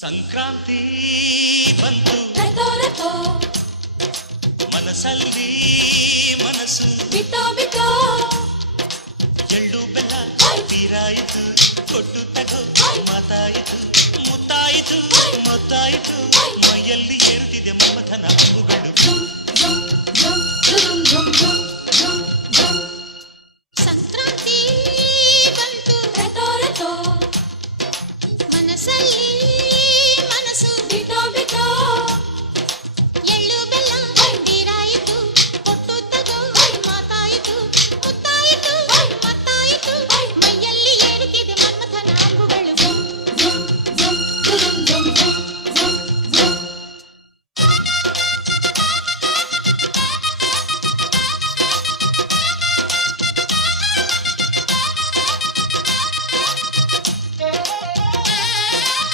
ಸಂಕ್ರಾಂತಿ ಬಂತು ಮನಸ್ಸಲ್ಲಿ ಮನಸ್ಸು ಬಿಟ್ಟೋ ಬಿಟ್ಟೋ ಎಳ್ಳು ಬೆಲ್ಲ ತೀರಾಯಿತು ಕೊಟ್ಟು ತಗೋ ಮಾತಾಯಿತು ಮುತ್ತಾಯಿತು ಮುತ್ತಾಯಿತು ಮೈಯಲ್ಲಿ ಏರುತ್ತಿದೆ ಮಮಥನ ಹಬ್ಬುಗಳು ಸಂಕ್ರಾಂತಿ ಬಂತು ಮನಸ್ಸಲ್ಲಿ